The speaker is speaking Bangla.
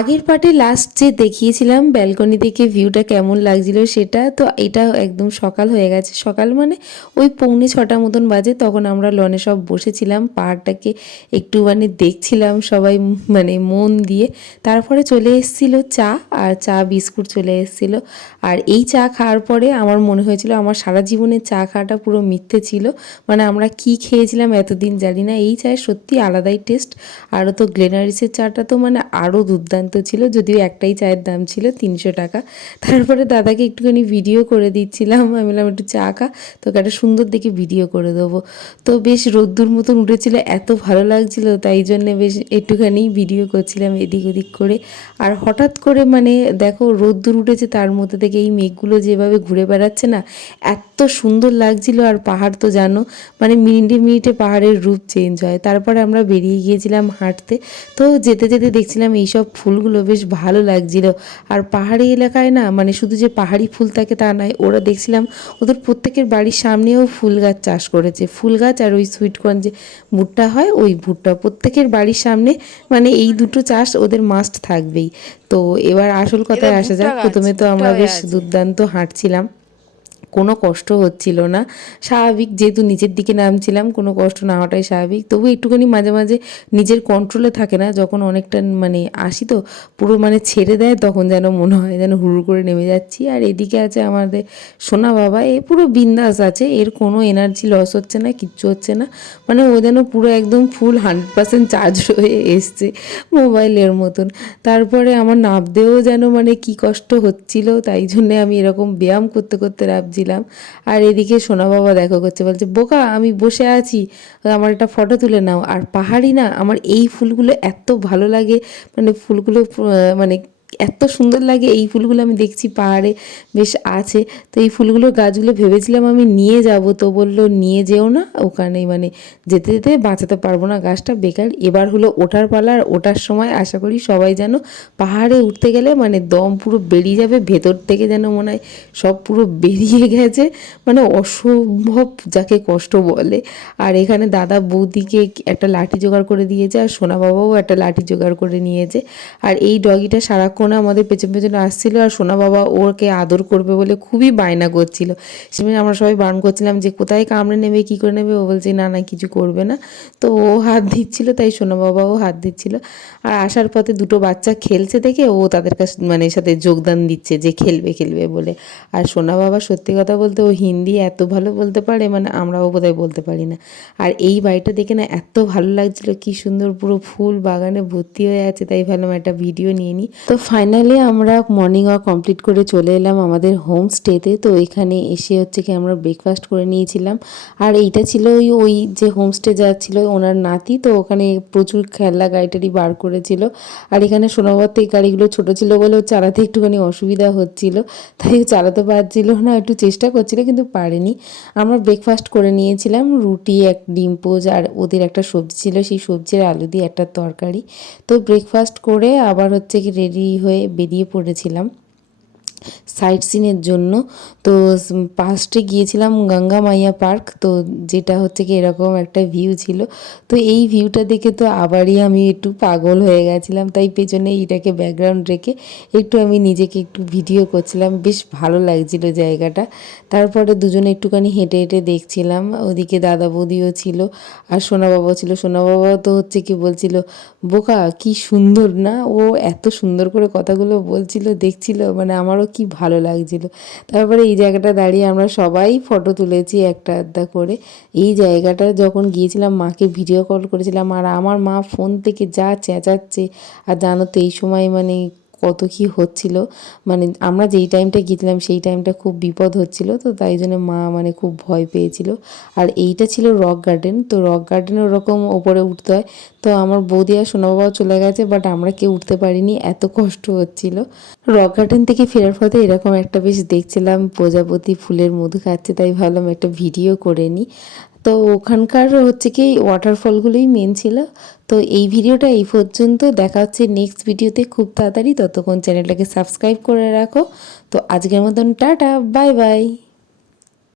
আগের পার্টে লাস্ট যে দেখিয়েছিলাম ব্যালকনি থেকে ভিউটা কেমন লাগছিল সেটা, তো এটা একদম সকাল হয়ে গেছে। সকাল মানে ওই পৌনে ছটা মতন বাজে, তখন আমরা লনে সব বসেছিলাম, পাহাড়টাকে একটু মানে দেখছিলাম সবাই মানে মন দিয়ে। তারপরে চলে এসেছিল চা আর চা বিস্কুট চলে এসেছিল। আর এই চা খাওয়ার পরে আমার মনে হয়েছিল আমার সারা জীবনে চা খাওয়াটা পুরো মিথ্যে ছিল। মানে আমরা কি খেয়েছিলাম এতদিন জানি না। এই চায়ের সত্যি আলাদাই টেস্ট আরও তো গ্লেনারিসের চাটা তো মানে আরও দুর্দান্ত ছিল, যদিও একটাই চায়ের দাম ছিল, তিনশো টাকা। তারপরে দাদাকে একটুখানি ভিডিও করে দিচ্ছিলাম, আমি বললাম, একটু চা খা, তোকে একটা সুন্দর দেখে ভিডিও করে দেবো। তো বেশ রোদ্দুর মতন উঠেছিল, এত ভালো লাগছিল, তাই জন্যে বেশ একটুখানি ভিডিও করছিলাম এদিক ওদিক করে। আর হঠাৎ করে মানে দেখো, রোদ্দুর উঠেছে, তার মধ্যে থেকে এই মেঘগুলো যেভাবে ঘুরে বেড়াচ্ছে না, এত সুন্দর লাগছিল, আর পাহাড় তো জানো মানে মিনিটে মিনিটে পাহাড়ের রূপ চেঞ্জ হয়। তারপরে আমরা বেরিয়ে গিয়েছিলাম হাঁটতে, তো যেতে যেতে দেখছিলাম এইসব ফুলগুলো বেশ ভালো লাগছিল। আর পাহাড়ি এলাকায় না মানে শুধু যে পাহাড়ি ফুল থাকে তা নয় ওরা দেখছিলাম ওদের প্রত্যেকের বাড়ির সামনেও ফুল গাছ চাষ করেছে। ফুল গাছ আর ওই সুইটকর্ন যে ভুট্টা হয় ওই ভুট্টা প্রত্যেকের বাড়ির সামনে মানে এই দুটো চাষ ওদের মাস্ট থাকবেই। তো এবার আসল কথায় আসা যাক প্রথমে তো আমরা বেশ দুর্দান্ত হাঁটছিলাম। কোনো কষ্ট হচ্ছিল না। স্বাভাবিক, যেহেতু নিচের দিকে নামছিলাম, কোনো কষ্ট না হওয়াটাই স্বাভাবিক। তবু একটুখানি মাঝে মাঝে নিজের কন্ট্রোলে থাকে না, যখন অনেকটা মানে আসি তো, পুরো মানে ছেড়ে দেয়, তখন যেন মনে হয় যেন হুড় করে নেমে যাচ্ছি। আর এদিকে আছে আমাদের সোনা বাবা, এ পুরো বিন্দাস আছে, এর কোনো এনার্জি লস হচ্ছে না, কিচ্ছু হচ্ছে না। মানে ও যেন পুরো একদম ফুল হান্ড্রেড পার্সেন্ট চার্জ হয়ে এসছে মোবাইলের মতন। তারপরে আমার নাবতেও যেন মানে কি কষ্ট হচ্ছিল, তাই জন্যে আমি এরকম ব্যায়াম করতে করতে নাবছিলাম আর এদিকে সোনা বাবা দেখো করছে, বলছে, বোকা, আমি বসে আছি, আমার একটা ফটো তুলে নাও। আর পাহাড়ি না, আমার এই ফুলগুলো এত ভালো লাগে মানে ফুলগুলো মানে এত সুন্দর লাগে। এই ফুলগুলো আমি দেখছি পাহাড়ে বেশ আছে। তো এই ফুলগুলোর গাছগুলো ভেবেছিলাম আমি নিয়ে যাব। তো বলল, নিয়ে যেও না ওখানে মানে যেতে যেতে বাঁচাতে পারব না গাছটা। বেকার, এবার হলো ওঠার পালা আর ওঠার সময় আশা করি সবাই যেন পাহাড়ে উঠতে গেলে মানে দম পুরো বেরিয়ে যাবে। ভেতর থেকে যেন মনে হয় সব পুরো বেরিয়ে গেছে। মানে অসম্ভব যাকে কষ্ট বলে। আর এখানে দাদা বৌদিকে একটা লাঠি জোগাড় করে দিয়েছে আর সোনা বাবাও একটা লাঠি জোগাড় করে নিয়েছে। আর এই ডগিটা সারাক্ষণ আমাদের পেছন পেছনে আসছিল আর সোনা বাবা ওকে আদর করবে বলে খুবই বায়না করছিল। সেখানে আমরা সবাই বারণ করছিলাম যে, কোথায় কামড়ে নেবে? কী করে নেবে? ও বলছে, না না, কিছু করবে না। তো ও হাত দিচ্ছিল, তাই সোনা বাবাও হাত দিচ্ছিল। আর আসার পথে দুটো বাচ্চা খেলছে দেখে ও তাদের কাছে মানে সাথে যোগদান দিচ্ছে যে, খেলবে খেলবে বলে। আর সোনা বাবা সত্যি কথা বলতে ও হিন্দি এত ভালো বলতে পারে মানে আমরাও বোধহয় বলতে পারি না। আর এই বাড়িটা দেখে না এত ভালো লাগছিল, কি সুন্দর পুরো ফুল বাগানে ভর্তি হয়ে আছে, তাই ভাবলাম একটা ভিডিও নিয়ে নিই। তো ফাইনালি আমরা মর্নিং ওয়াক কমপ্লিট করে চলে এলাম আমাদের হোম স্টেতে তো। এখানে এসে হচ্ছে কি আমরা ব্রেকফাস্ট করে নিয়েছিলাম। আর এইটা ছিল ওই ওই যে হোমস্টে যা ছিল ওনার নাতি, তো ওখানে প্রচুর খেলনা গাড়িটারি বার করেছিল। আর এখানে সোনাবাদ এই গাড়িগুলো ছোট ছিল বলে ও চালাতে একটুখানি অসুবিধা হচ্ছিল। তাই চালাতে পারছিল না, একটু চেষ্টা করছিল কিন্তু পারেনি। আমরা ব্রেকফাস্ট করে নিয়েছিলাম, রুটি, এক ডিম পোজ আর ওদের একটা সবজি ছিল, সেই সবজির আলু দিয়ে একটা তরকারি। তো ব্রেকফাস্ট করে আবার হচ্ছে কি রেডি হয়ে বেরিয়ে পড়েছিলাম। সাইট সিনের জন্য। তো পাস্টে গিয়েছিলাম গঙ্গা মাইয়া পার্ক, তো যেটা হচ্ছে কি এরকম একটা ভিউ ছিল। তো এই ভিউটা দেখে তো আবারই আমি একটু পাগল হয়ে গেছিলাম, তাই পেছনে এটাকে ব্যাকগ্রাউন্ড রেখে একটু আমি নিজেকে একটু ভিডিও করছিলাম। বেশ ভালো লাগছিল জায়গাটা। তারপরে দুজনে একটুখানি হেঁটে হেঁটে দেখছিলাম, ওদিকে দাদা বৌদিও ছিল আর সোনা বাবা ছিল। সোনা বাবা তো হচ্ছে কি বলছিল, বোকা, কি সুন্দর না? ও এত সুন্দর করে কথাগুলো বলছিল, দেখছিল মানে আমারও কি ভালো লাগছিল। তারপরে এই জায়গাটা দাঁড়িয়ে আমরা সবাই ফটো তুলেছি একটা আধটা করে। এই জায়গাটা যখন গিয়েছিলাম, মাকে ভিডিও কল করেছিলাম আর আমার মা ফোন থেকে যা চেঁচাচ্ছে, আর জানো তো এই সময় মানে কত কি হচ্ছিল। মানে আমরা যেই টাইমটা গিয়েছিলাম, সেই টাইমটা খুব বিপদ হচ্ছিল, তো তাই জন্য মা মানে খুব ভয় পেয়েছিল। আর এইটা ছিল রক গার্ডেন তো রক গার্ডেনে ওরকম ওপরে উঠতে হয়। তো আমার বৌদি আর সোনা বাবাও চলে গেছে বাট আমরা কেউ উঠতে পারিনি, এত কষ্ট হচ্ছিল। রক গার্ডেন থেকে ফেরার পথে এরকম একটা বেশ দেখছিলাম, প্রজাপতি ফুলের মধু খাচ্ছে, তাই ভাবলাম একটা ভিডিও করে নিই তো ওখানকার হচ্ছে কি ওয়াটারফলগুলোই মেন ছিল। তো এই ভিডিওটা এই পর্যন্ত। দেখা হচ্ছে নেক্সট ভিডিওতে খুব তাড়াতাড়ি। ততক্ষণ চ্যানেলটাকে সাবস্ক্রাইব করে রাখো। তো আজকের মতন টাটা বাই বাই